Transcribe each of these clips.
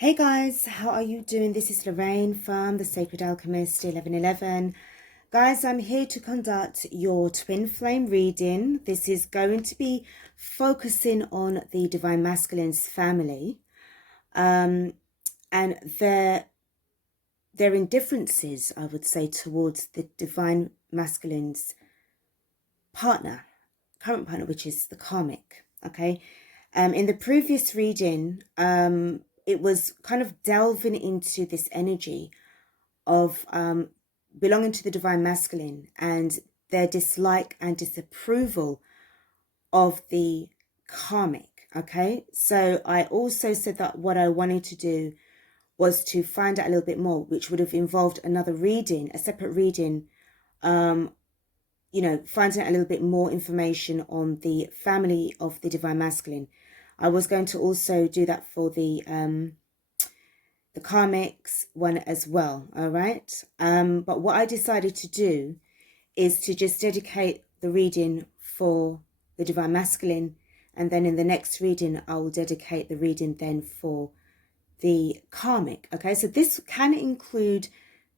Hey guys, how are you doing? This is Lorraine from the Sacred Alchemist 1111. Guys, I'm here to conduct your twin flame reading. This is going to be focusing on the Divine Masculine's family and their indifferences, I would say, towards the Divine Masculine's partner, current partner, which is the Karmic. Okay. In the previous reading, it was kind of delving into this energy of belonging to the Divine Masculine and their dislike and disapproval of the Karmic. Okay, so I also said that what I wanted to do was to find out a little bit more, which would have involved another reading, a separate reading, finding out a little bit more information on the family of the Divine Masculine. I was going to also do that for the Karmics one as well, all right? But what I decided to do is to just dedicate the reading for the Divine Masculine, and then in the next reading, I will dedicate the reading then for the Karmic, okay? So this can include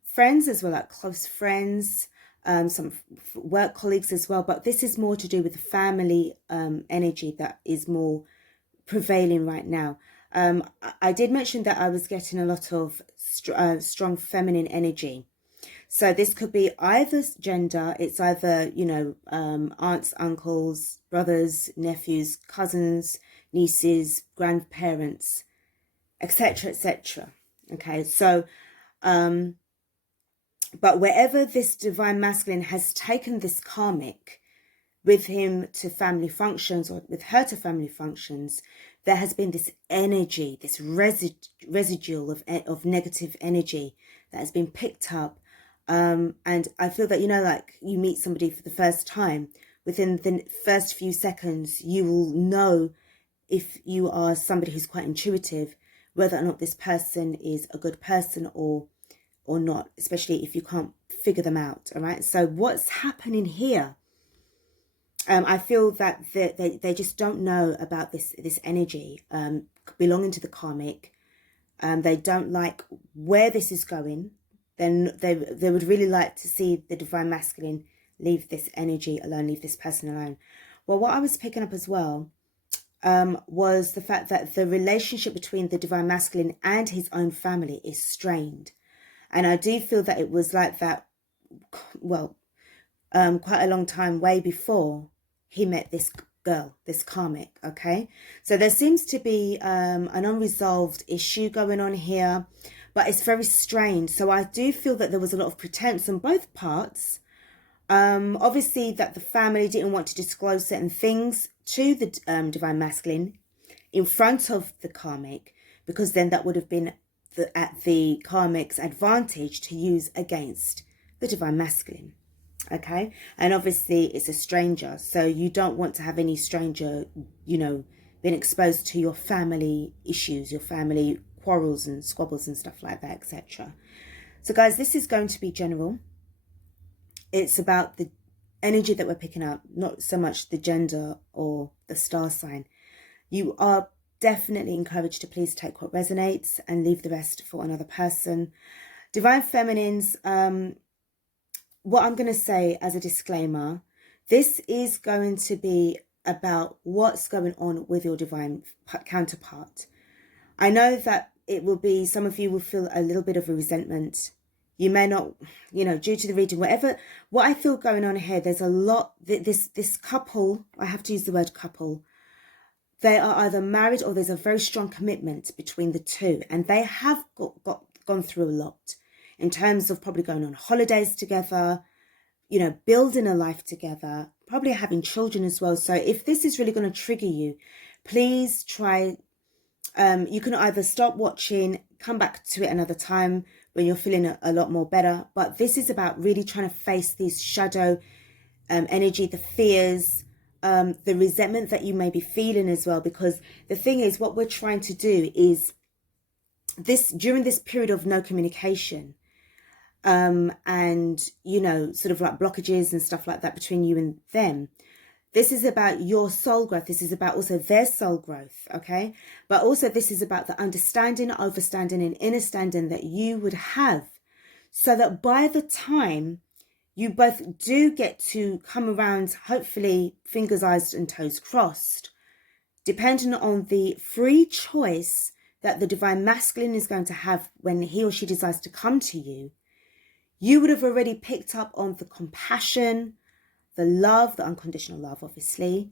friends as well, like close friends, some work colleagues as well, but this is more to do with the family energy that is more prevailing right now. I did mention that I was getting a lot of strong feminine energy. So this could be either gender. It's either, aunts, uncles, brothers, nephews, cousins, nieces, grandparents, etc., etc. Okay, so, but wherever this Divine Masculine has taken this Karmic with him to family functions or with her to family functions, there has been this energy, this residual of negative energy that has been picked up. And I feel that, like you meet somebody for the first time, within the first few seconds, you will know if you are somebody who's quite intuitive, whether or not this person is a good person or not, especially if you can't figure them out. All right. So what's happening here? I feel that they just don't know about this energy belonging to the Karmic. They don't like where this is going. Then they would really like to see the Divine Masculine leave this energy alone, leave this person alone. Well, what I was picking up as well was the fact that the relationship between the Divine Masculine and his own family is strained. And I do feel that it was like that, well, quite a long time way before he met this girl, this Karmic, okay? So there seems to be an unresolved issue going on here, but it's very strained. So I do feel that there was a lot of pretense on both parts. Obviously that the family didn't want to disclose certain things to the Divine Masculine in front of the Karmic, because then that would have been at the Karmic's advantage to use against the Divine Masculine. Okay, and obviously it's a stranger, so you don't want to have any stranger, being exposed to your family issues, your family quarrels and squabbles and stuff like that, etc. So guys, this is going to be general. It's about the energy that we're picking up, not so much the gender or the star sign. You are definitely encouraged to please take what resonates and leave the rest for another person. Divine Feminines, what I'm going to say as a disclaimer, this is going to be about what's going on with your divine counterpart. I know that it will be, some of you will feel a little bit of a resentment. You may not, due to the reading, what I feel going on here, there's a lot, this couple, I have to use the word couple, they are either married or there's a very strong commitment between the two, and they have gone through a lot in terms of probably going on holidays together, building a life together, probably having children as well. So if this is really going to trigger you, please try, you can either stop watching, come back to it another time when you're feeling a lot more better. But this is about really trying to face these shadow energy, the fears, the resentment that you may be feeling as well. Because the thing is, what we're trying to do is during this period of no communication, and sort of like blockages and stuff like that between you and them, This is about your soul growth. This is about also their soul growth, okay? But also this is about the understanding, overstanding, and understanding that you would have, so that by the time you both do get to come around, hopefully, fingers, eyes, and toes crossed, depending on the free choice that the divine masculine is going to have when he or she decides to come to you, you would have already picked up on the compassion, the love, the unconditional love, obviously,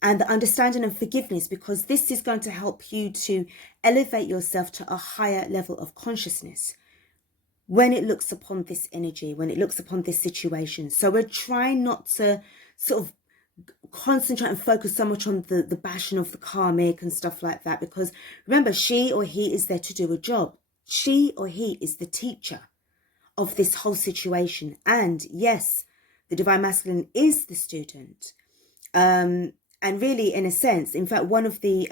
and the understanding and forgiveness, because this is going to help you to elevate yourself to a higher level of consciousness when it looks upon this energy, when it looks upon this situation. So we're trying not to sort of concentrate and focus so much on the bashing of the karmic and stuff like that, because remember, she or he is there to do a job. She or he is the teacher of this whole situation. And yes, the divine masculine is the student. And really, in a sense, in fact, one of the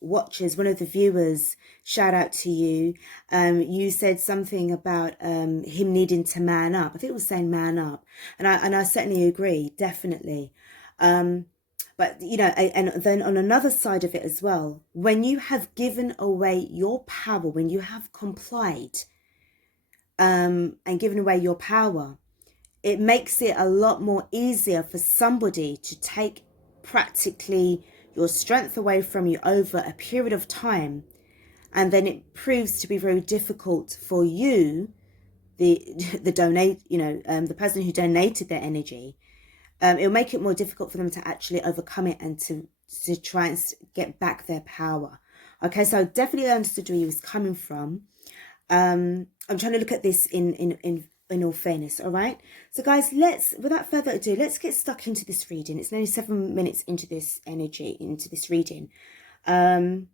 watchers, one of the viewers, shout out to you. You said something about him needing to man up. I think it was saying man up. And I certainly agree, definitely. But, you know, and then on another side of it as well, when you have given away your power, when you have complied and given away your power, it makes it a lot more easier for somebody to take practically your strength away from you over a period of time. And then it proves to be very difficult for you, the person who donated their energy. It'll make it more difficult for them to actually overcome it and to try and get back their power. Okay, so I definitely understood where he was coming from. I'm trying to look at this in all fairness. All right, so guys, without further ado, let's get stuck into this reading. It's nearly 7 minutes into this energy, into this reading. And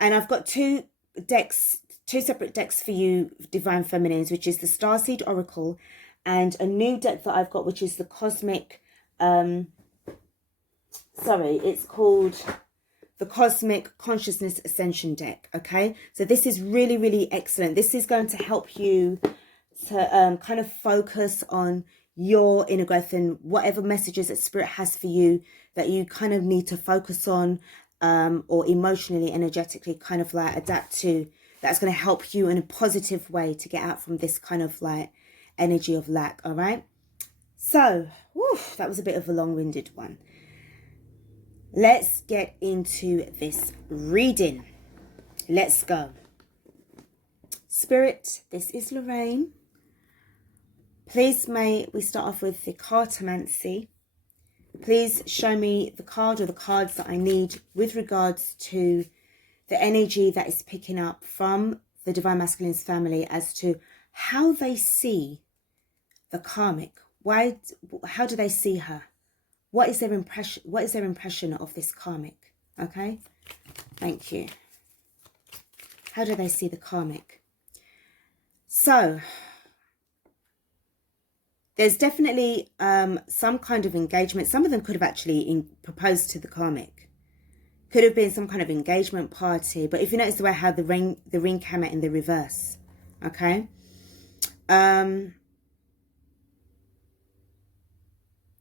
I've got two separate decks for you, Divine Feminines, which is the Starseed Oracle, and a new deck that I've got, which is the Cosmic, it's called the Cosmic Consciousness Ascension deck, okay? So this is really, really excellent. This is going to help you to kind of focus on your inner growth and whatever messages that Spirit has for you that you kind of need to focus on, or emotionally, energetically kind of like adapt to. That's going to help you in a positive way to get out from this kind of like energy of lack, all right? So, that was a bit of a long-winded one. Let's get into this reading. Let's go. Spirit, this is Lorraine. Please may we start off with the cartomancy. Please show me the card or the cards that I need with regards to the energy that is picking up from the Divine Masculine's family as to how they see the karmic. How do they see her? What is their impression? What is their impression of this karmic? Okay, thank you. How do they see the karmic? So there's definitely some kind of engagement. Some of them could have actually proposed to the karmic. Could have been some kind of engagement party. But if you notice the way how the ring came out in the reverse, okay.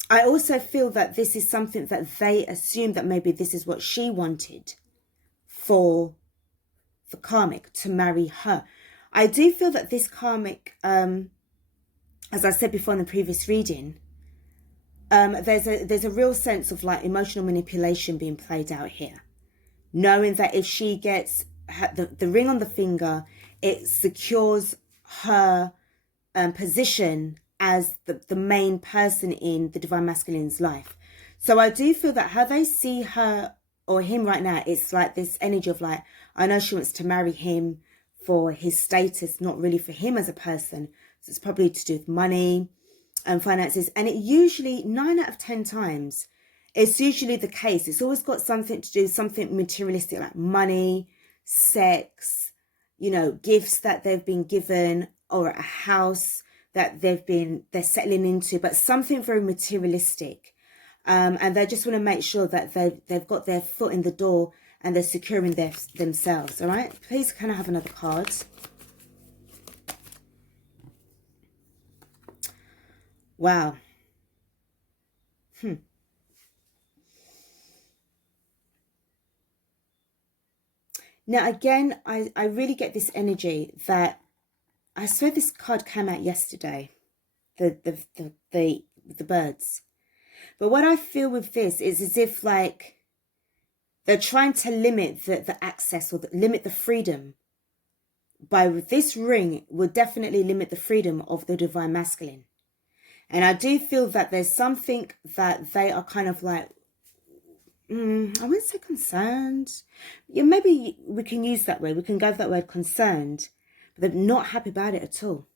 I also feel that this is something that they assume that maybe this is what she wanted for the karmic, to marry her. I do feel that this karmic, as I said before in the previous reading, there's a real sense of like emotional manipulation being played out here. Knowing that if she gets the ring on the finger, it secures her position as the main person in the Divine Masculine's life. So I do feel that how they see her or him right now, it's like this energy of like, I know she wants to marry him for his status, not really for him as a person. So it's probably to do with money and finances. And it usually, 9 out of 10 times, it's usually the case. It's always got something to do, something materialistic like money, sex, you know, gifts that they've been given, or a house that they're settling into, but something very materialistic. And they just want to make sure that they've got their foot in the door and they're securing themselves. All right, please can I have another card? Wow. Now, again, I really get this energy that I swear this card came out yesterday, the birds. But what I feel with this is as if like they're trying to limit the access or limit the freedom. By this ring would definitely limit the freedom of the divine masculine. And I do feel that there's something that they are kind of like, I wouldn't say concerned. Yeah, maybe we can use that word. We can go with that word concerned. But they're not happy about it at all.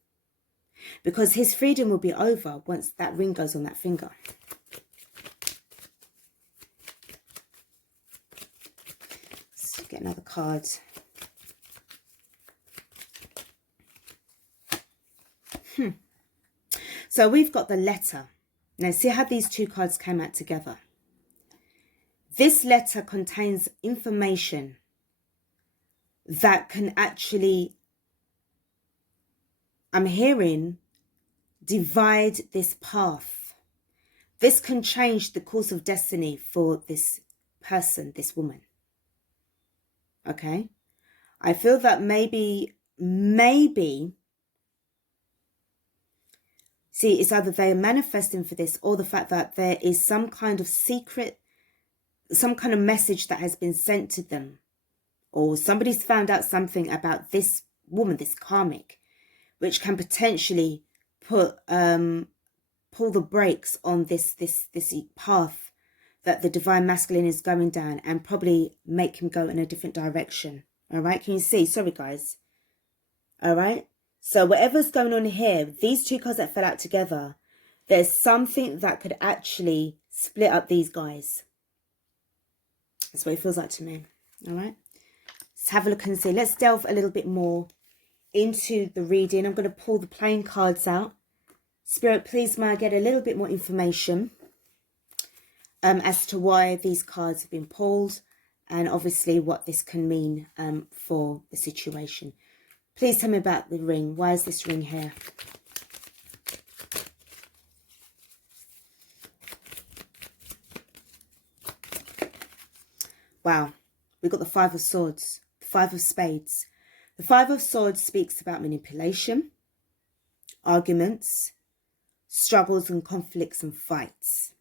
Because his freedom will be over once that ring goes on that finger. Let's get another card. So we've got the letter. Now see how these two cards came out together. This letter contains information that can actually, I'm hearing, divide this path. This can change the course of destiny for this person, this woman. Okay? I feel that maybe, see, it's either they are manifesting for this or the fact that there is some kind of secret, some kind of message that has been sent to them. Or somebody's found out something about this woman, this karmic, which can potentially pull the brakes on this path that the divine masculine is going down and probably make him go in a different direction. All right, can you see? Sorry, guys. All right. So whatever's going on here, these two cards that fell out together, there's something that could actually split up these guys. That's what it feels like to me. All right. Let's have a look and see. Let's delve a little bit more into the reading. I'm going to pull the playing cards out. Spirit, please may I get a little bit more information as to why these cards have been pulled and obviously what this can mean for the situation. Please tell me about the ring. Why is this ring here? Wow. We've got the Five of Swords, the Five of Spades. The Five of Swords speaks about manipulation, arguments, struggles and conflicts and fights.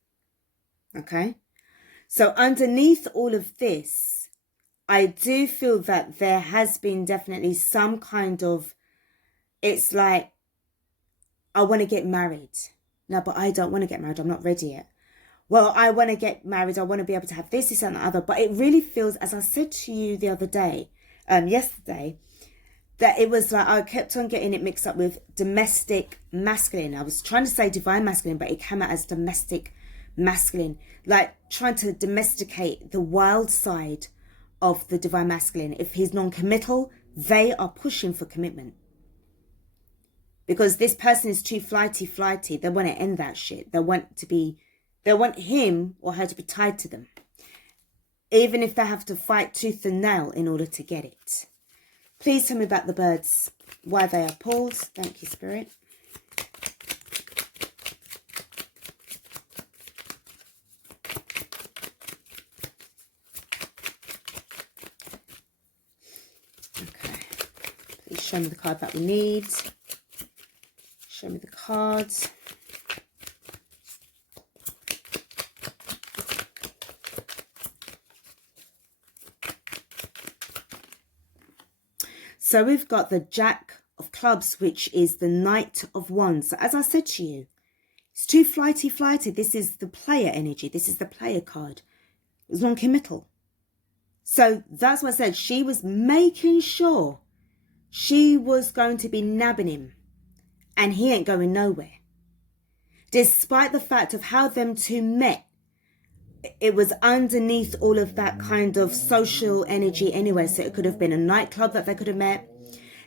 Okay? So underneath all of this, I do feel that there has been definitely some kind of, it's like, I want to get married. No, but I don't want to get married. I'm not ready yet. Well, I want to get married. I want to be able to have this and the other. But it really feels, as I said to you the other day, yesterday, that it was like I kept on getting it mixed up with domestic masculine. I was trying to say divine masculine, but it came out as domestic masculine. Like trying to domesticate the wild side of the divine masculine. If he's non-committal, they are pushing for commitment. Because this person is too flighty. They want to end that shit. They want him or her to be tied to them. Even if they have to fight tooth and nail in order to get it. Please tell me about the birds, why they are pulled. Thank you, Spirit. Okay. Please show me the card that we need. Show me the cards. So we've got the Jack of Clubs, which is the Knight of Wands. So as I said to you, it's too flighty. This is the player energy. This is the player card. It was non-committal. So that's what I said. She was making sure she was going to be nabbing him. And he ain't going nowhere. Despite the fact of how them two met. It was underneath all of that kind of social energy anyway. So it could have been a nightclub that they could have met.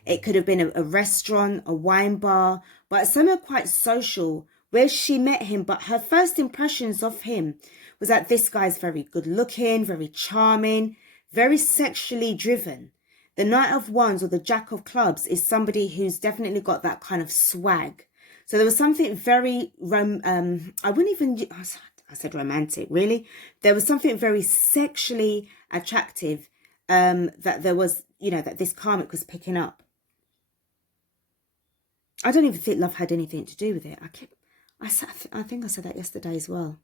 It could have been a restaurant, a wine bar. But somewhere quite social where she met him. But her first impressions of him was that this guy's very good looking, very charming, very sexually driven. The Knight of Wands or the Jack of Clubs is somebody who's definitely got that kind of swag. So there was something very, I said romantic, really. There was something very sexually attractive that there was, that this karmic was picking up. I don't even think love had anything to do with it. I think I said that yesterday as well.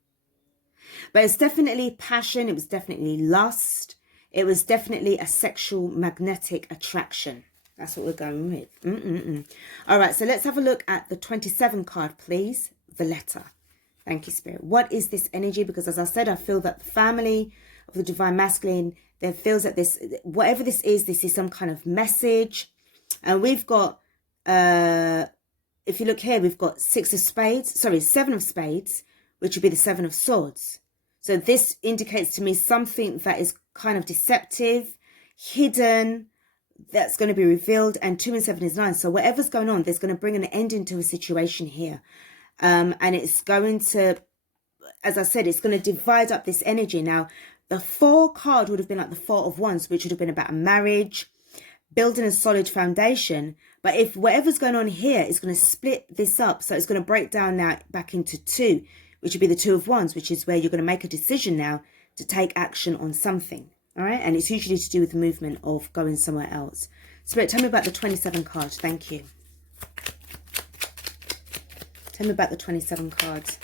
But it's definitely passion. It was definitely lust. It was definitely a sexual magnetic attraction. That's what we're going with. All right, so let's have a look at the 27 card, please. Valletta. Thank you, Spirit. What is this energy? Because as I said, I feel that the family of the Divine Masculine, there feels that this, whatever this is some kind of message. And we've got, if you look here, we've got 7 of spades, which would be the 7 of swords. So this indicates to me something that is kind of deceptive, hidden, that's going to be revealed. And 2 and 7 is 9. So whatever's going on, there's going to bring an end into a situation here. And it's going to, as I said, it's going to divide up this energy. Now, the 4 card would have been like the 4 of Wands, which would have been about a marriage, building a solid foundation. But if whatever's going on here is going to split this up, so it's going to break down now back into 2, which would be the 2 of Wands, which is where you're going to make a decision now to take action on something. All right. And it's usually to do with the movement of going somewhere else. Spirit, tell me about the 27 card. Thank you. Tell me about the 27 cards.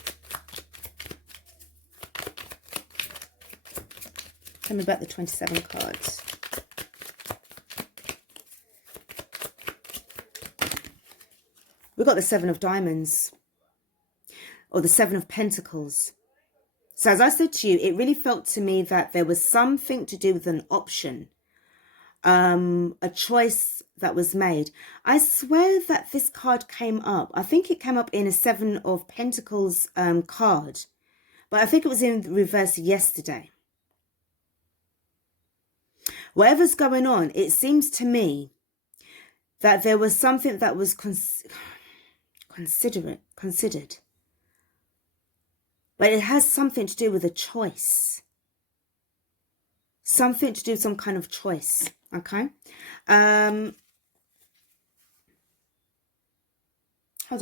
Tell me about the 27 cards. We've got the 7 of diamonds. Or the 7 of pentacles. So as I said to you, it really felt to me that there was something to do with an option. A choice that was made. I swear that this card came up. I think it came up in a 7 of pentacles card. But I think it was in reverse yesterday. Whatever's going on, it seems to me that there was something that was considered. But it has something to do with a choice. Something to do with some kind of choice. Okay. Hold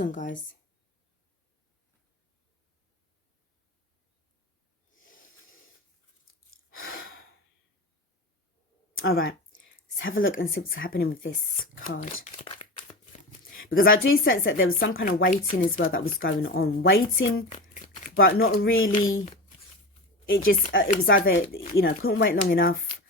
on, guys. All right. Let's have a look and see what's happening with this card. Because I do sense that there was some kind of waiting as well that was going on. Waiting, but not really. It just, it was either, couldn't wait long enough.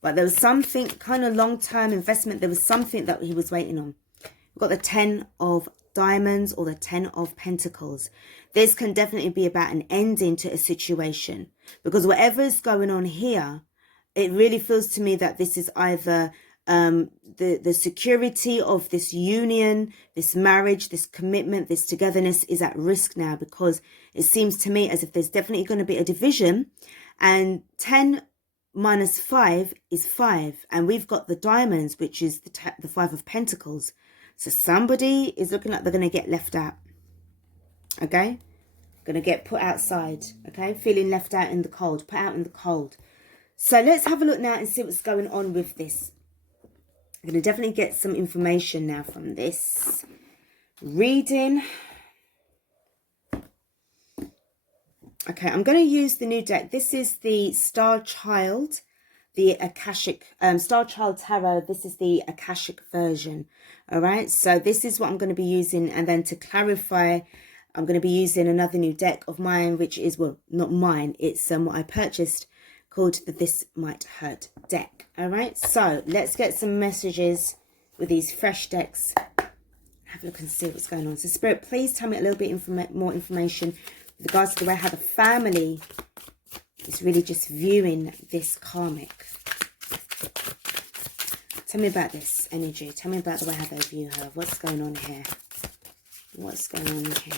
But there was something, kind of long-term investment. There was something that he was waiting on. We've got the 10 of diamonds or the 10 of pentacles. This can definitely be about an ending to a situation. Because whatever is going on here, it really feels to me that this is either the security of this union, this marriage, this commitment, this togetherness is at risk now, because it seems to me as if there's definitely going to be a division, and 10 minus 5 is 5, and we've got the diamonds, which is the 5 of pentacles. So somebody is looking like they're going to get left out. Okay, going to get put outside. Okay, feeling left out in the cold, put out in the cold. So let's have a look now and see what's going on with this. I'm going to definitely get some information now from this reading. Okay, I'm going to use the new deck. This is the Star Child, the Akashic, Star Child Tarot. This is the Akashic version. All right, so this is what I'm going to be using. And then to clarify, I'm going to be using another new deck of mine, which is, well, not mine. It's what I purchased, called the This Might Hurt deck. All right, so let's get some messages with these fresh decks. Have a look and see what's going on. So Spirit, please tell me a little bit more information with regards to the way how the family is really just viewing this karmic. Tell me about this energy. Tell me about the way how they view her. What's going on here? What's going on here?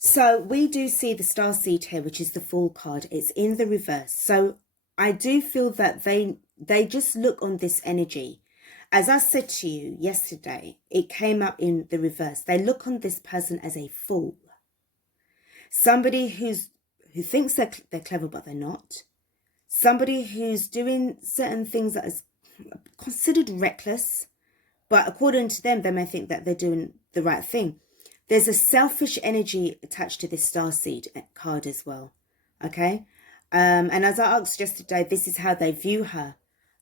So we do see the Starseed here, which is the Fool card. It's in the reverse. So I do feel that they just look on this energy. As I said to you yesterday, it came up in the reverse. They look on this person as a fool. Somebody who thinks they're clever, but they're not. Somebody who's doing certain things that is considered reckless, but according to them, they may think that they're doing the right thing. There's a selfish energy attached to this starseed card as well. Okay. And as I asked yesterday, this is how they view her.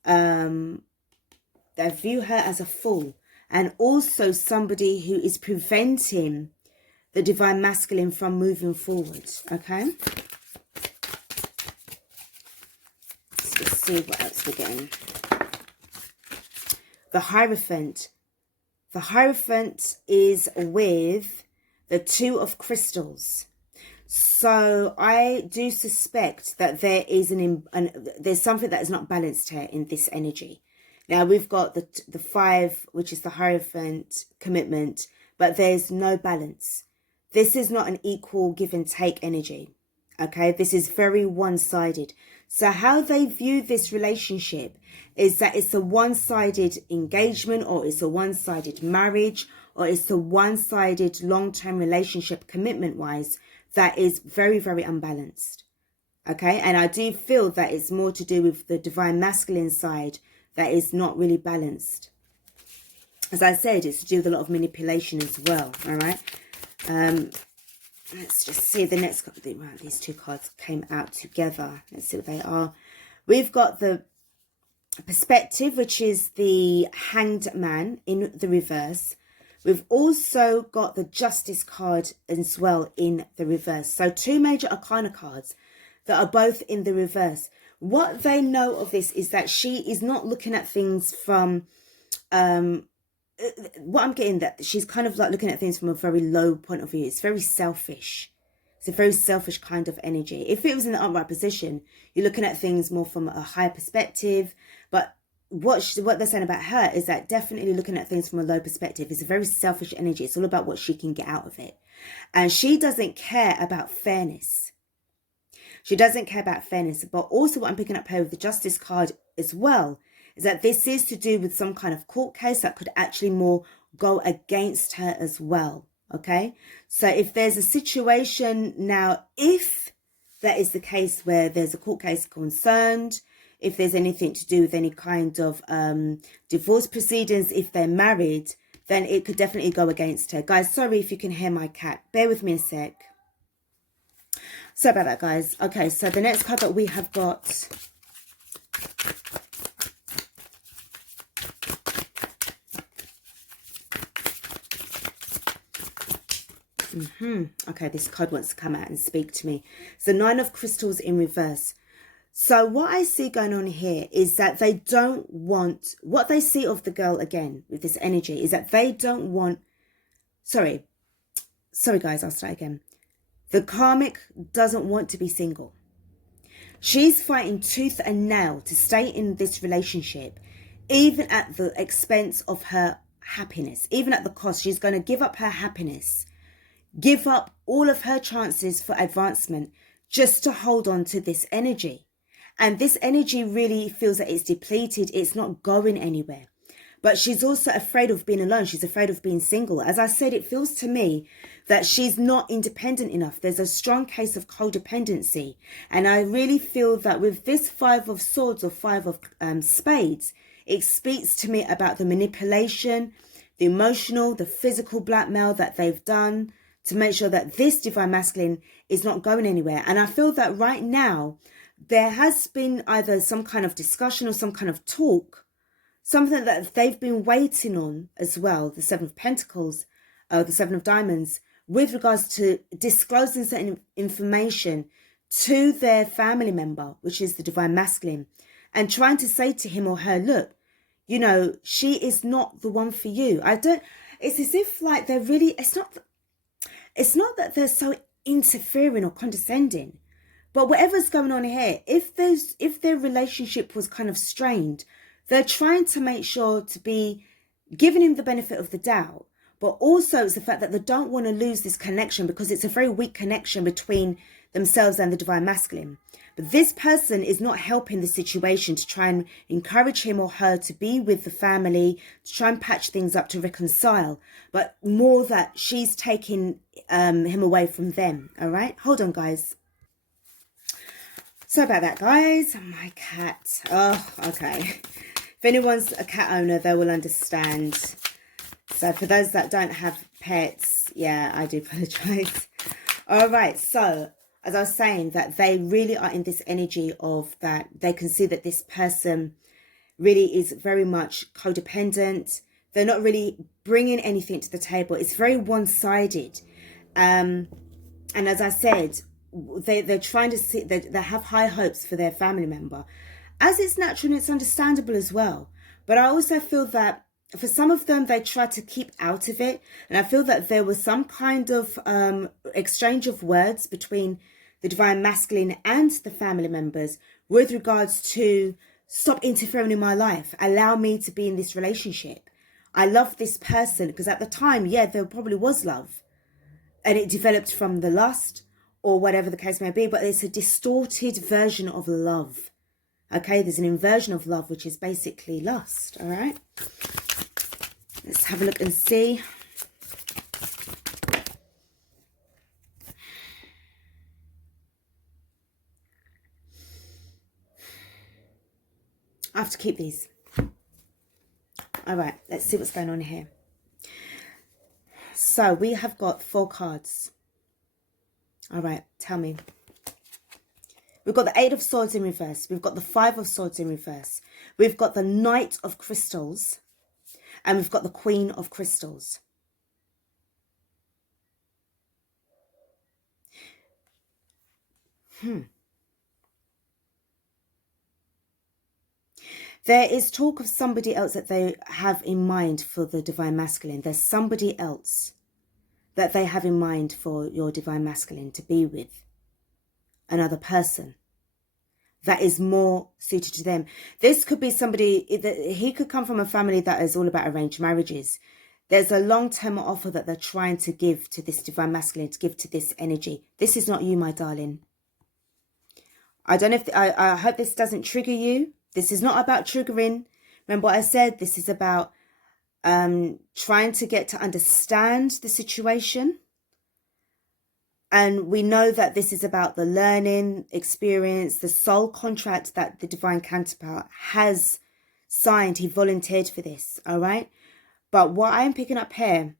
They view her as a fool, and also somebody who is preventing the divine masculine from moving forward. Okay. Let's see what else we're getting. The Hierophant. The Hierophant is with the Two of Crystals. So I do suspect that there is there's something that is not balanced here in this energy. Now we've got the 5, which is the Hierophant commitment, but there's no balance. This is not an equal give and take energy. Okay, this is very one-sided. So how they view this relationship is that it's a one-sided engagement, or it's a one-sided marriage, or it's a one-sided long-term relationship commitment-wise that is very, very unbalanced. Okay, and I do feel that it's more to do with the divine masculine side that is not really balanced. As I said, it's to do with a lot of manipulation as well. All right. Let's just see the next. Right, these two cards came out together. Let's see what they are. We've got the Perspective, which is the Hanged Man in the reverse. We've also got the Justice card as well in the reverse. So 2 major arcana cards that are both in the reverse. What they know of this is that she is not looking at things from, what I'm getting, that she's kind of like looking at things from a very low point of view. It's very selfish. It's a very selfish kind of energy. If it was in the upright position, you're looking at things more from a higher perspective. But what they're saying about her is that definitely looking at things from a low perspective is a very selfish energy. It's all about what she can get out of it. And she doesn't care about fairness. She doesn't care about fairness. But also what I'm picking up here with the Justice card as well is that this is to do with some kind of court case that could actually more go against her as well. Okay, so if there's a situation now, if that is the case where there's a court case concerned, if there's anything to do with any kind of divorce proceedings, if they're married, then it could definitely go against her. Guys, sorry if you can hear my cat. Bear with me a sec. Sorry about that, guys. Okay, so the next card that we have got... Okay, this card wants to come out and speak to me. It's the 9 of Crystals in reverse. So what I see going on here is that they don't want... What they see of the girl, again, with this energy, is that they don't want... Sorry, guys, I'll start again. The Karmic doesn't want to be single. She's fighting tooth and nail to stay in this relationship, even at the expense of her happiness, even at the cost. She's going to give up her happiness, give up all of her chances for advancement just to hold on to this energy. And this energy really feels that it's depleted. It's not going anywhere. But she's also afraid of being alone. She's afraid of being single. As I said, it feels to me that she's not independent enough. There's a strong case of codependency. And I really feel that with this 5 of Swords or 5 of Spades, it speaks to me about the manipulation, the emotional, the physical blackmail that they've done to make sure that this divine masculine is not going anywhere. And I feel that right now, there has been either some kind of discussion or some kind of talk, something that they've been waiting on as well, the 7 of Pentacles, the 7 of Diamonds, with regards to disclosing certain information to their family member, which is the divine masculine, and trying to say to him or her, look, you know, she is not the one for you. It's as if like they're really, it's not that they're so interfering or condescending, but whatever's going on here, if their relationship was kind of strained, they're trying to make sure to be giving him the benefit of the doubt. But also it's the fact that they don't want to lose this connection, because it's a very weak connection between themselves and the divine masculine. But this person is not helping the situation to try and encourage him or her to be with the family, to try and patch things up, to reconcile, but more that she's taking him away from them. All right, hold on, guys. Sorry about that, guys. My cat. Oh, okay. If anyone's a cat owner, they will understand. So for those that don't have pets, yeah, I do apologize. All right, so as I was saying, that they really are in this energy of that they can see that this person really is very much codependent. They're not really bringing anything to the table. It's very one-sided. And as I said, they're trying to see, they have high hopes for their family member, as it's natural and it's understandable as well. But I also feel that for some of them, they try to keep out of it. And I feel that there was some kind of exchange of words between the Divine Masculine and the family members with regards to stop interfering in my life. Allow me to be in this relationship. I love this person, because at the time, yeah, there probably was love. And it developed from the lust or whatever the case may be. But it's a distorted version of love. Okay, there's an inversion of love, which is basically lust. All right. Let's have a look and see. I have to keep these. All right, let's see what's going on here. So we have got 4 cards. All right, tell me. We've got the 8 of Swords in reverse. We've got the 5 of Swords in reverse. We've got the Knight of Crystals. And we've got the Queen of Crystals. There is talk of somebody else that they have in mind for the Divine Masculine. There's somebody else that they have in mind for your Divine Masculine to be with. Another person that is more suited to them. This could be somebody, he could come from a family that is all about arranged marriages. There's a long-term offer that they're trying to give to this Divine Masculine, to give to this energy. This is not you, my darling. I don't know if, I hope this doesn't trigger you. This is not about triggering. Remember what I said? This is about trying to get to understand the situation. And we know that this is about the learning experience, the soul contract that the divine counterpart has signed. He volunteered for this, all right? But what I'm picking up here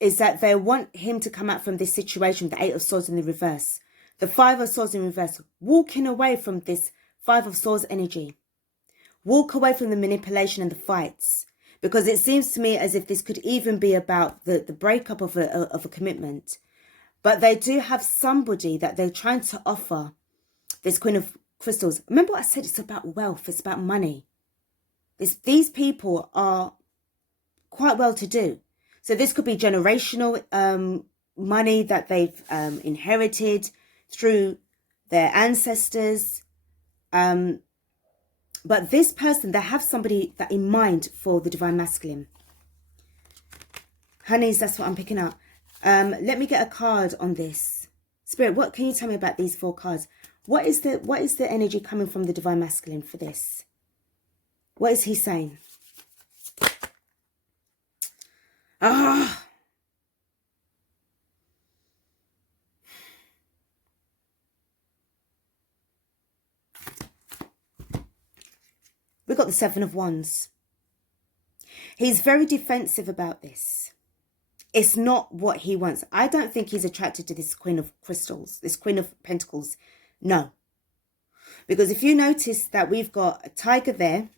is that they want him to come out from this situation with the 8 of Swords in the reverse. The 5 of Swords in reverse, walking away from this 5 of Swords energy. Walk away from the manipulation and the fights. Because it seems to me as if this could even be about the breakup of a commitment. But they do have somebody that they're trying to offer this Queen of Crystals. Remember what I said? It's about wealth. It's about money. These people are quite well to do. So this could be generational money that they've inherited through their ancestors. But this person, they have somebody that in mind for the Divine Masculine. Honeys, that's what I'm picking up. Let me get a card on this. Spirit, what can you tell me about these 4 cards? What is the energy coming from the Divine Masculine for this? What is he saying? Ah. We've got the 7 of Wands. He's very defensive about this. It's not what he wants. I don't think he's attracted to this Queen of Crystals, this Queen of Pentacles. No. Because if you notice that we've got a tiger there.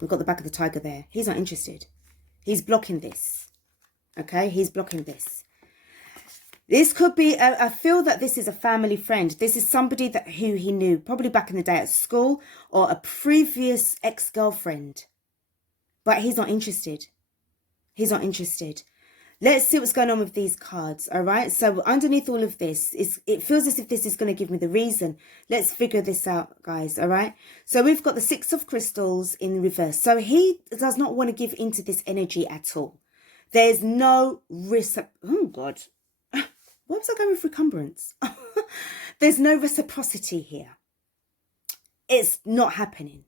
We've got the back of the tiger there. He's not interested. He's blocking this. Okay? He's blocking this. This could be, I feel that this is a family friend. This is somebody who he knew probably back in the day at school or a previous ex-girlfriend. But he's not interested. He's not interested. Let's see what's going on with these cards, all right? So underneath all of this, it feels as if this is going to give me the reason. Let's figure this out, guys, all right? So we've got the 6 of Crystals in reverse. So he does not want to give into this energy at all. There's no oh, God. What was I going with recumbrance? There's no reciprocity here. It's not happening.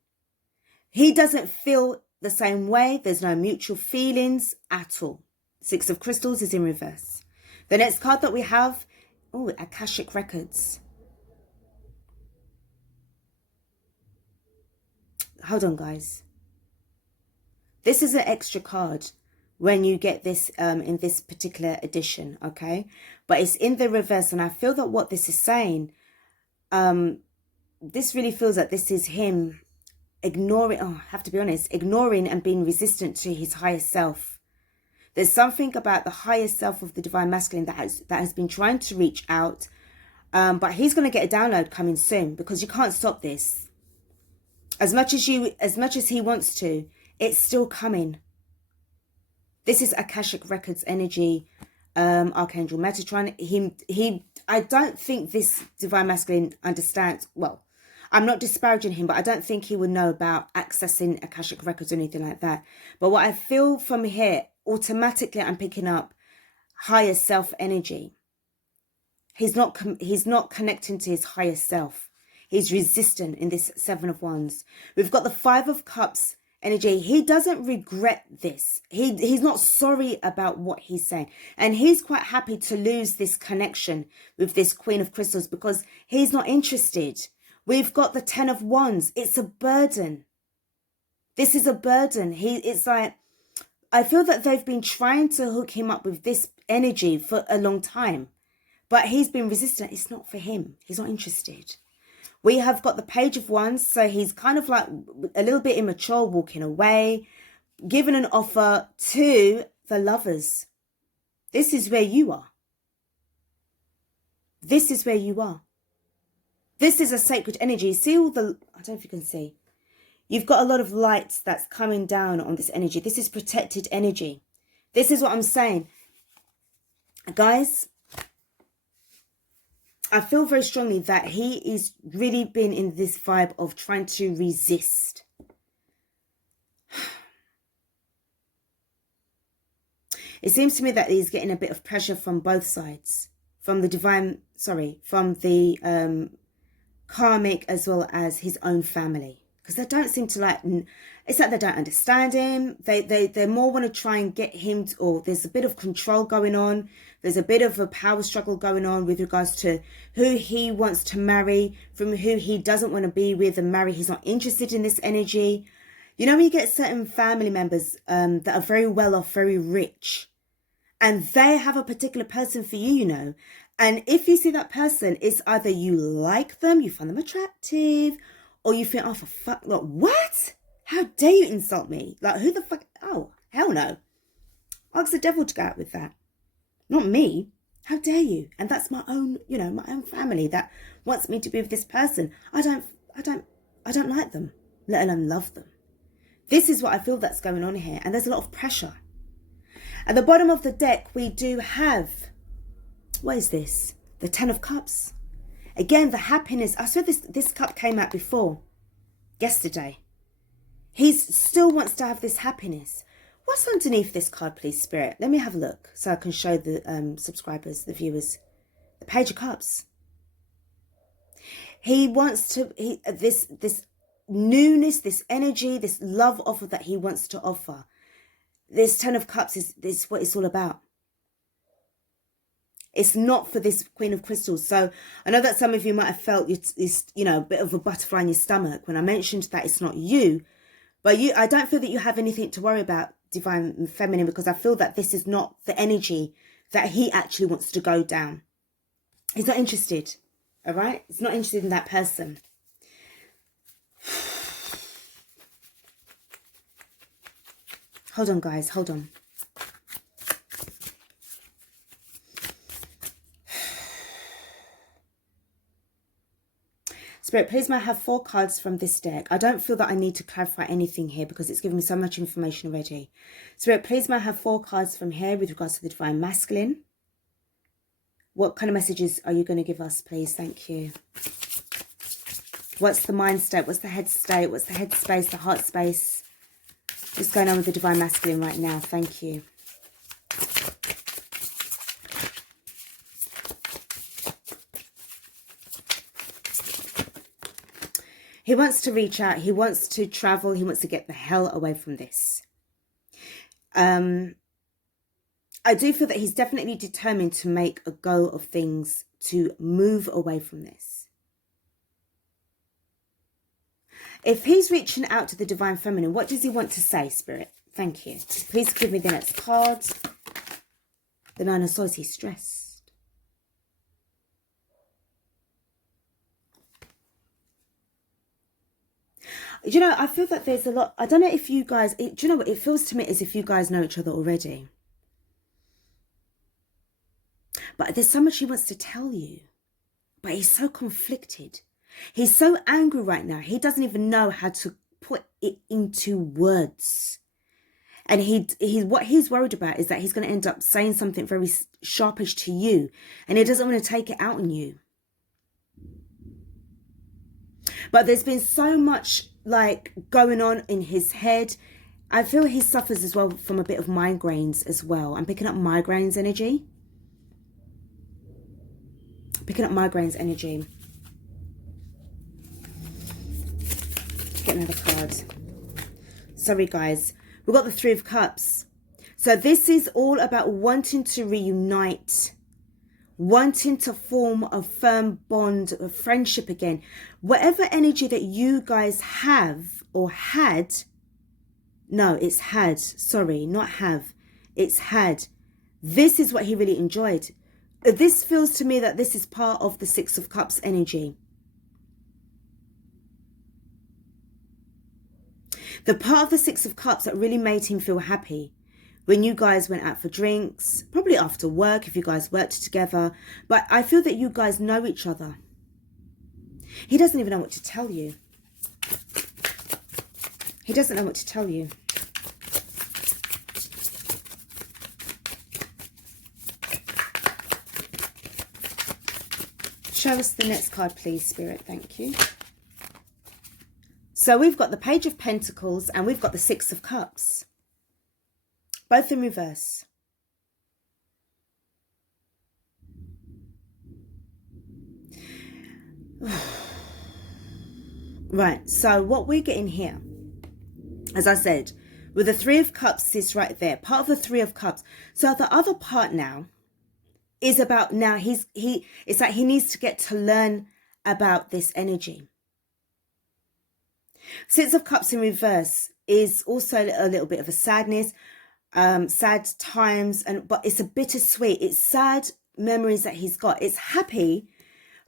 He doesn't feel the same way. There's no mutual feelings at all. 6 of Crystals is in reverse. The next card that we have, oh, Akashic Records. Hold on, guys. This is an extra card when you get this in this particular edition, okay? But it's in the reverse, and I feel that what this is saying, this really feels like this is him ignoring, oh, I have to be honest, ignoring and being resistant to his higher self. There's something about the higher self of the divine masculine that has been trying to reach out, but he's going to get a download coming soon, because you can't stop this. As much as he wants to, it's still coming. This is Akashic Records energy, Archangel Metatron. I don't think this divine masculine understands, well, I'm not disparaging him, but I don't think he would know about accessing Akashic Records or anything like that. But what I feel from here, automatically I'm picking up higher self energy. He's not connecting to his higher self. He's resistant in this Seven of Wands. We've got the Five of Cups energy. He doesn't regret this. He's not sorry about what he's saying. And he's quite happy to lose this connection with this Queen of Crystals, because he's not interested. We've got the Ten of Wands. It's a burden. This is a burden. It's like, I feel that they've been trying to hook him up with this energy for a long time, but he's been resistant. It's not for him. He's not interested. We have got the Page of Wands, so he's kind of like a little bit immature, walking away, giving an offer to the Lovers. This is where you are. This is where you are. This is a sacred energy. See all the, I don't know if you can see. You've got a lot of light that's coming down on this energy. This is protected energy. This is what I'm saying. Guys, I feel very strongly that he is really been in this vibe of trying to resist. It seems to me that he's getting a bit of pressure from both sides. From the karmic as well as his own family. Because they don't seem to like, it's like they don't understand him. They more want to try and get him to, or there's a bit of control going on. There's a bit of a power struggle going on with regards to who he wants to marry, from who he doesn't want to be with and marry. He's not interested in this energy. You know, when you get certain family members that are very well off, very rich, and they have a particular person for you, you know. And if you see that person, it's either you like them, you find them attractive, or you think, oh, for fuck, like, what? How dare you insult me? Like, who the fuck? Oh, hell no. Ask the devil to go out with that. Not me. How dare you? And that's my own, you know, my own family that wants me to be with this person. I don't like them, let alone love them. This is what I feel that's going on here. And there's a lot of pressure. At the bottom of the deck, we do have, what is this? The Ten of Cups. Again, the happiness. I swear this cup came out before. Yesterday. He still wants to have this happiness. What's underneath this card, please, Spirit? Let me have a look so I can show the subscribers, the viewers. The Page of Cups. He wants to, this newness, this energy, this love offer that he wants to offer. This Ten of Cups is what it's all about. It's not for this Queen of Crystals. So I know that some of you might have felt this, you know, a bit of a butterfly in your stomach when I mentioned that it's not you. But I don't feel that you have anything to worry about, Divine Feminine, because I feel that this is not the energy that he actually wants to go down. He's not interested. All right? He's not interested in that person. Hold on, guys. Hold on. Spirit, please may I have 4 cards from this deck. I don't feel that I need to clarify anything here because it's given me so much information already. Spirit, please may I have 4 cards from here with regards to the Divine Masculine. What kind of messages are you going to give us, please? Thank you. What's the mind state? What's the head state? What's the head space, the heart space? What's going on with the Divine Masculine right now? Thank you. He wants to reach out. He wants to travel. He wants to get the hell away from this. I do feel that he's definitely determined to make a go of things, to move away from this. If he's reaching out to the Divine Feminine, what does he want to say, Spirit? Thank you. Please give me the next card. The Nine of Swords. He's stressed. You know, I feel that there's a lot. I don't know if you guys, do you know what? It feels to me as if you guys know each other already. But there's so much he wants to tell you. But he's so conflicted. He's so angry right now. He doesn't even know how to put it into words. And what he's worried about is that he's going to end up saying something very sharpish to you. And he doesn't want to take it out on you. But there's been so much like going on in his head. I feel he suffers as well from a bit of migraines as well. I'm picking up migraines energy. Picking up migraines energy. Get another card. Sorry guys. We've got the Three of Cups. So this is all about wanting to reunite. Wanting to form a firm bond of friendship again. Whatever energy that you guys have or had. No, it's had. Sorry, not have. It's had. This is what he really enjoyed. This feels to me that this is part of the Six of Cups energy. The part of the Six of Cups that really made him feel happy. When you guys went out for drinks, probably after work if you guys worked together. But I feel that you guys know each other. He doesn't even know what to tell you. He doesn't know what to tell you. Show us the next card, please, Spirit. Thank you. So we've got the Page of Pentacles and we've got the Six of Cups. Both in reverse. Right, so what we're getting here, as I said, with the Three of Cups is right there. Part of the Three of Cups. So the other part now is about now it's like he needs to get to learn about this energy. Six of Cups in reverse is also a little bit of a sadness, sad times, but it's a bittersweet. It's sad memories that he's got. It's happy,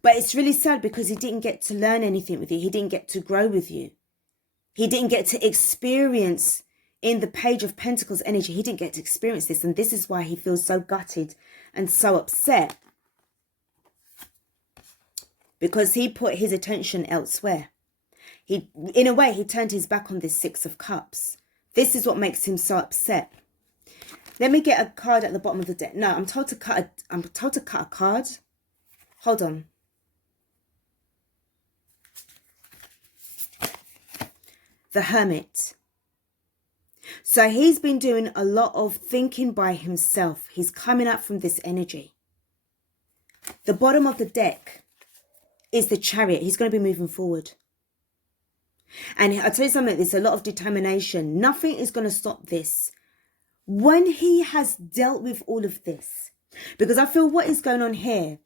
but it's really sad because he didn't get to learn anything with you. He didn't get to grow with you. He didn't get to experience in the Page of Pentacles energy. He didn't get to experience this, and this is why he feels so gutted and so upset, because he put his attention elsewhere. In a way, he turned his back on this Six of Cups. This is what makes him so upset. Let me get a card at the bottom of the deck. No, I'm told to cut a card. Hold on. The Hermit. So he's been doing a lot of thinking by himself. He's coming up from this energy. The bottom of the deck is the Chariot. He's going to be moving forward. And I'll tell you something, there's a lot of determination. Nothing is going to stop this. When he has dealt with all of this, because I feel what is going on here,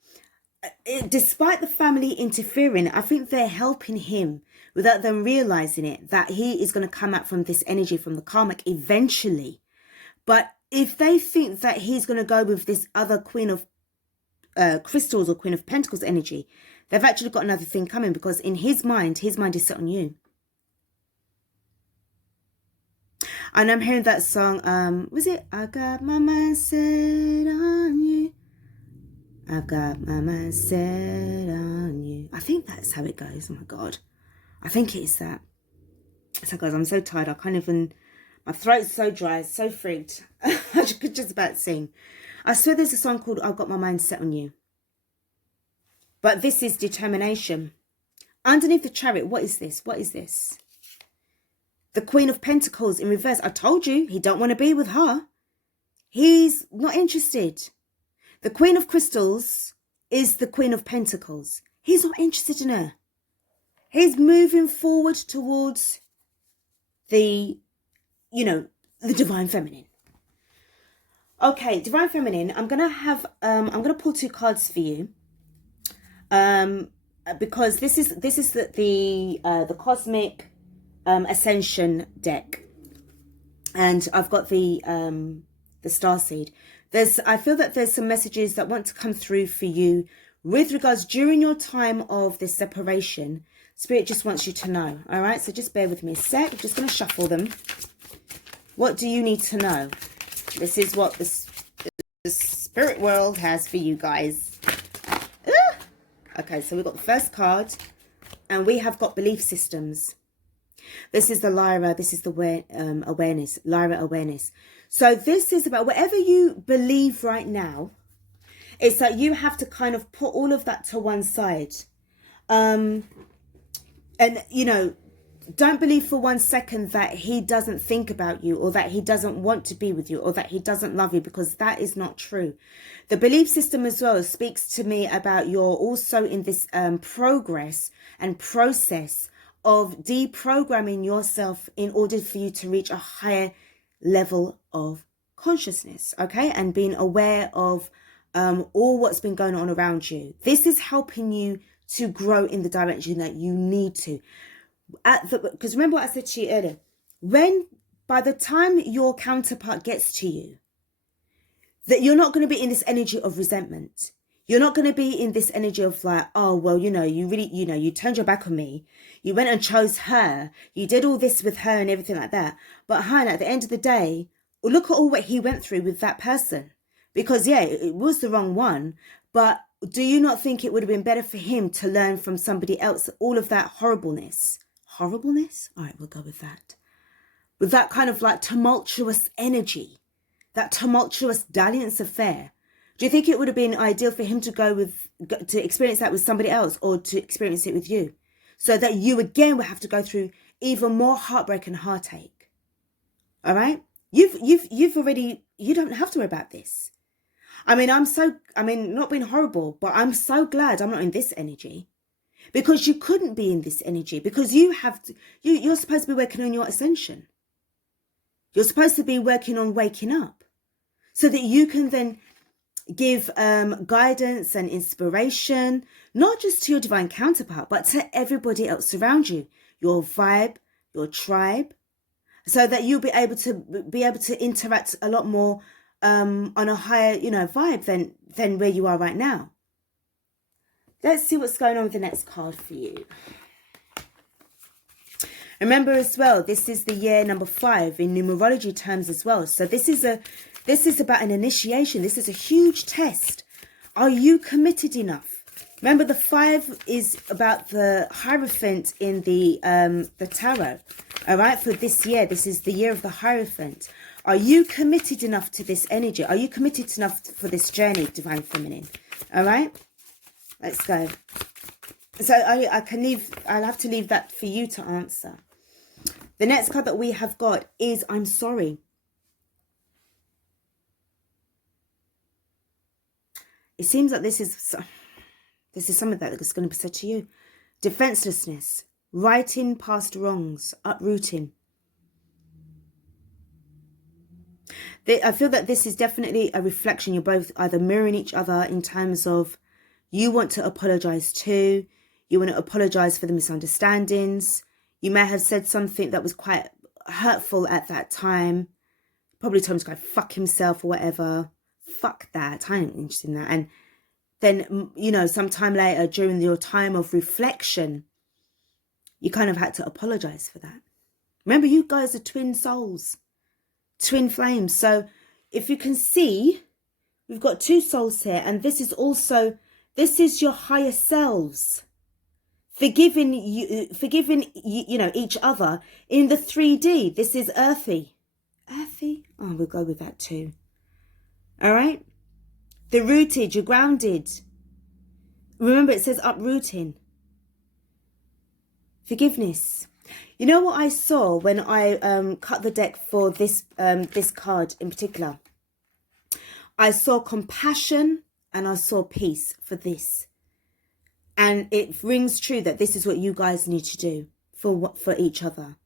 despite the family interfering, I think they're helping him without them realizing it, that he is going to come out from this energy, from the karmic eventually. But if they think that he's going to go with this other Queen of Crystals or Queen of Pentacles energy, they've actually got another thing coming, because in his mind is set on you. And I'm hearing that song, was it? I got my mind set on you. I got my mind set on you. I think that's how it goes. Oh my God. I think it is that. So guys, I'm so tired. I can't even, my throat's so dry, so freaked. I could just about sing. I swear there's a song called I've Got My Mind Set on You. But this is determination. Underneath the Chariot, what is this? What is this? The Queen of Pentacles in reverse. I told you, he don't want to be with her. He's not interested. The Queen of Crystals is the Queen of Pentacles. He's not interested in her. He's moving forward towards the, the Divine Feminine. Okay, Divine Feminine, I'm going to pull two cards for you. Because this is the Cosmic Ascension deck. And I've got the star seed. I feel that there's some messages that want to come through for you with regards during your time of this separation. Spirit just wants you to know. All right, so just bear with me a sec. I'm just going to shuffle them. What do you need to know? This is what the spirit world has for you guys. Okay, so we've got the first card, and we have got belief systems. This is the Lyra. This is the awareness. Lyra awareness. So this is about whatever you believe right now. It's that you have to kind of put all of that to one side. And, you know, don't believe for 1 second that he doesn't think about you, or that he doesn't want to be with you, or that he doesn't love you, because that is not true. The belief system as well speaks to me about you're also in this progress and process of deprogramming yourself in order for you to reach a higher level of consciousness, okay? And being aware of all what's been going on around you. This is helping you to grow in the direction that you need to. Because remember what I said to you earlier, by the time your counterpart gets to you, that you're not going to be in this energy of resentment. You're not going to be in this energy of like, oh, well, you know, you really, you know, you turned your back on me. You went and chose her. You did all this with her and everything like that. But hun, at the end of the day, look at all what he went through with that person. Because, yeah, it was the wrong one. But do you not think it would have been better for him to learn from somebody else all of that horribleness? Horribleness? All right, we'll go with that. With that kind of like tumultuous energy, that tumultuous dalliance affair. Do you think it would have been ideal for him to experience that with somebody else, or to experience it with you? So that you again would have to go through even more heartbreak and heartache. All right? You've already, you don't have to worry about this. I mean, not being horrible, but I'm so glad I'm not in this energy. Because you couldn't be in this energy, because you're supposed to be working on your ascension. You're supposed to be working on waking up, so that you can then give guidance and inspiration, not just to your divine counterpart, but to everybody else around you, your vibe, your tribe, so that you'll be able to interact a lot more on a higher, vibe than where you are right now. Let's see what's going on with the next card for you. Remember as well, this is the year number 5 in numerology terms as well. So this is about an initiation. This is a huge test. Are you committed enough? Remember, the 5 is about the Hierophant in the tarot. All right, for this year, this is the year of the Hierophant. Are you committed enough to this energy? Are you committed enough for this journey, Divine Feminine? All right, let's go. So I'll have to leave that for you to answer. The next card that we have got is I'm sorry. It seems like this is something that is going to be said to you. Defenselessness, righting past wrongs, uprooting. I feel that this is definitely a reflection. You're both either mirroring each other in terms of you want to apologize too. You want to apologize for the misunderstandings. You may have said something that was quite hurtful at that time. Probably told him to go fuck himself or whatever. Fuck that. I ain't interested in that. And then, sometime later during your time of reflection, you kind of had to apologize for that. Remember, you guys are twin souls, twin flames. So if you can see, we've got 2 souls here. And this is your higher selves. Forgiving each other in the 3D. This is earthy. Earthy? Oh, we'll go with that too. All right? The rooted, you're grounded. Remember, it says uprooting. Forgiveness. You know what I saw when I cut the deck for this card in particular? I saw compassion and I saw peace for this. And it rings true that this is what you guys need to do for each other.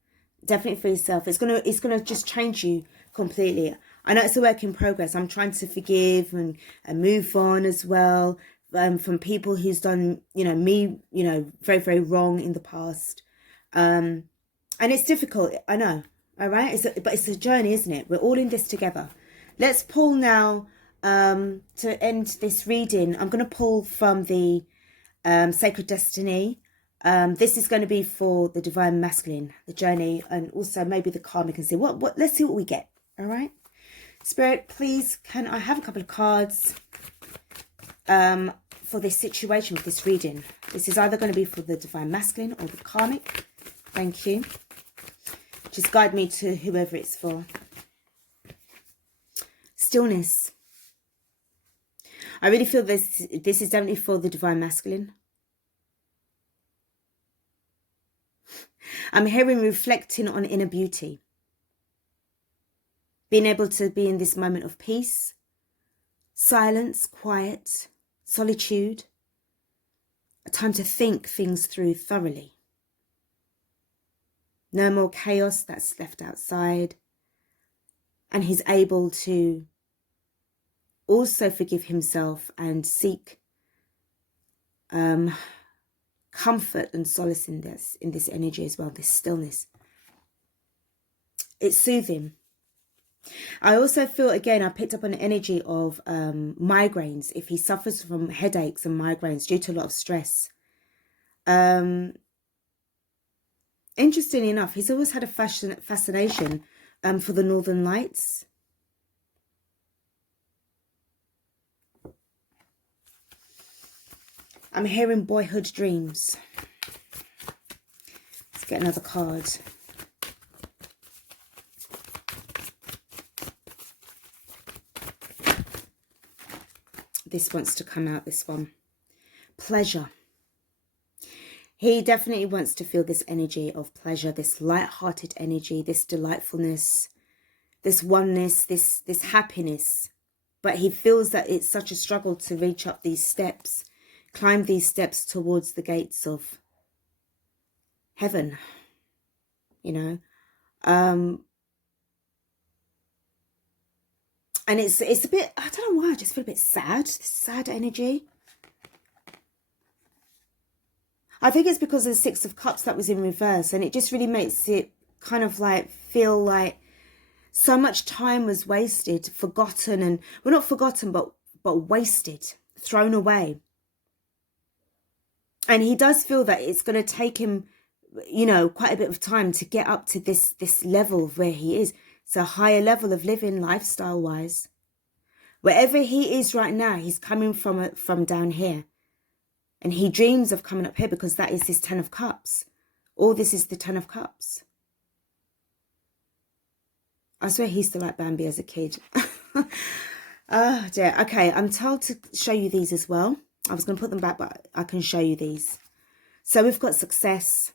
Definitely for yourself. It's gonna just change you completely. I know it's a work in progress. I'm trying to forgive and move on as well from people who's done me very, very wrong in the past. And it's difficult. I know All right. But it's a journey, isn't it? We're all in this together. Let's pull now to end this reading. I'm going to pull from the Sacred Destiny. This is going to be for the Divine Masculine, the journey, and also maybe the Karmic, and see what. Let's see what we get. All right. Spirit, please, can I have a couple of cards for this situation with this reading? This is either going to be for the Divine Masculine or the Karmic. Thank you. Just guide me to whoever it's for. Stillness. I really feel this is definitely for the Divine Masculine. I'm hearing reflecting on inner beauty. Being able to be in this moment of peace, silence, quiet, solitude. A time to think things through thoroughly. No more chaos that's left outside. And he's able to also forgive himself and seek comfort and solace in this energy as well, this stillness. It's soothing. I also feel, again, I picked up on the energy of migraines. If he suffers from headaches and migraines due to a lot of stress. Interestingly enough, he's always had a fascination for the Northern Lights. I'm hearing boyhood dreams. Let's get another card. This wants to come out, this one. Pleasure. He definitely wants to feel this energy of pleasure, this light-hearted energy, this delightfulness, this oneness, this happiness. But he feels that it's such a struggle to reach up these steps, climb these steps towards the gates of heaven, you know. And it's a bit, I don't know why, I just feel a bit sad, this sad energy. I think it's because of the Six of Cups that was in reverse, and it just really makes it kind of like feel like so much time was wasted, forgotten, and well, not forgotten, but wasted, thrown away. And he does feel that it's going to take him, you know, quite a bit of time to get up to this level of where he is. It's a higher level of living lifestyle wise. Wherever he is right now, he's coming from down here. And he dreams of coming up here because that is his 10 of Cups. All this is the 10 of Cups. I swear he used to like Bambi as a kid. Oh dear. Okay, I'm told to show you these as well. I was going to put them back, but I can show you these. So we've got success.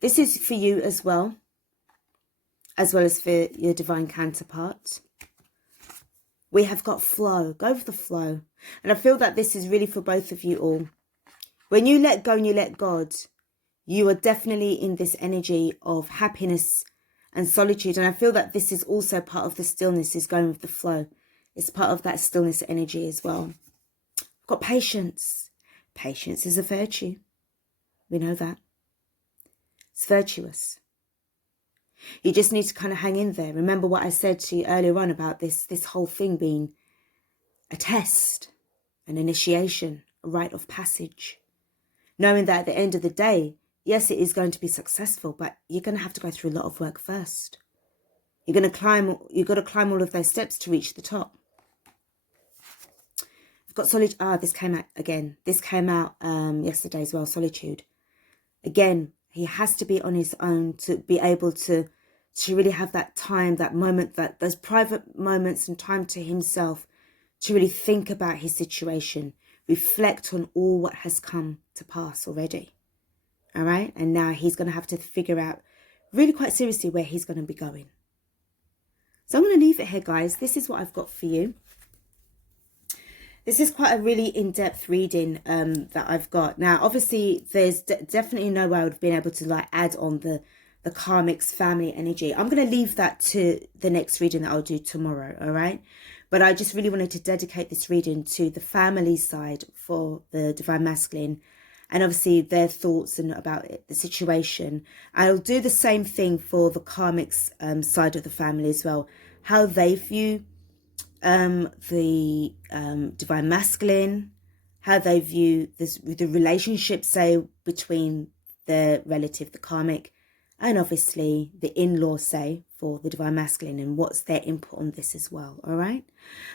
This is for you as well as for your divine counterpart. We have got flow. Go with the flow. And I feel that this is really for both of you all. When you let go and you let God, you are definitely in this energy of happiness and solitude. And I feel that this is also part of the stillness, is going with the flow. It's part of that stillness energy as well. I've got patience. Patience is a virtue. We know that. It's virtuous. You just need to kind of hang in there. Remember what I said to you earlier on about this whole thing being a test, an initiation, a rite of passage. Knowing that at the end of the day, yes, it is going to be successful, but you're going to have to go through a lot of work first. You've got to climb all of those steps to reach the top. I've got solitude. This came out again. This came out yesterday as well, solitude. Again, he has to be on his own to be able to really have that time, that moment, that those private moments and time to himself to really think about his situation, reflect on all what has come to pass already. All right. And now he's going to have to figure out really quite seriously where he's going to be going. So I'm going to leave it here, guys. This is what I've got for you. This is quite a really in-depth reading that I've got. Now, obviously, there's definitely no way I would have been able to like add on the Karmic's family energy. I'm going to leave that to the next reading that I'll do tomorrow, all right? But I just really wanted to dedicate this reading to the family side for the Divine Masculine and obviously their thoughts and about it, the situation. I'll do the same thing for the karmic side of the family as well, how they view the divine masculine, how they view this, the relationship, say, between the relative, the karmic, and obviously the in-law, say, for the divine masculine, and what's their input on this as well. All right,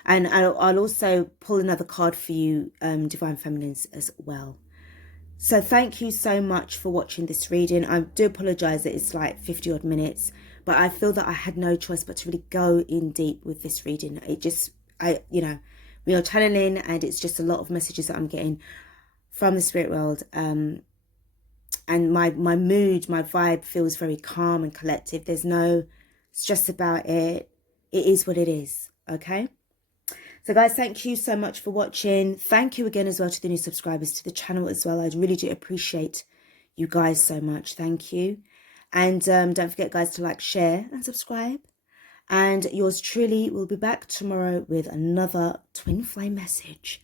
and I'll also pull another card for you, divine feminines, as well. So thank you so much for watching this reading. I do apologize that it's like 50 odd minutes, but I feel that I had no choice but to really go in deep with this reading. It just, we are channeling, and it's just a lot of messages that I'm getting from the spirit world. And my mood, my vibe feels very calm and collective. There's no stress about it. It is what it is. Okay. So guys, thank you so much for watching. Thank you again as well to the new subscribers to the channel as well. I really do appreciate you guys so much. Thank you. And don't forget, guys, to like, share and subscribe. And yours truly will be back tomorrow with another twin flame message.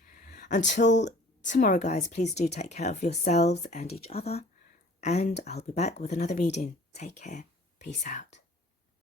Until tomorrow, guys, please do take care of yourselves and each other. And I'll be back with another reading. Take care. Peace out.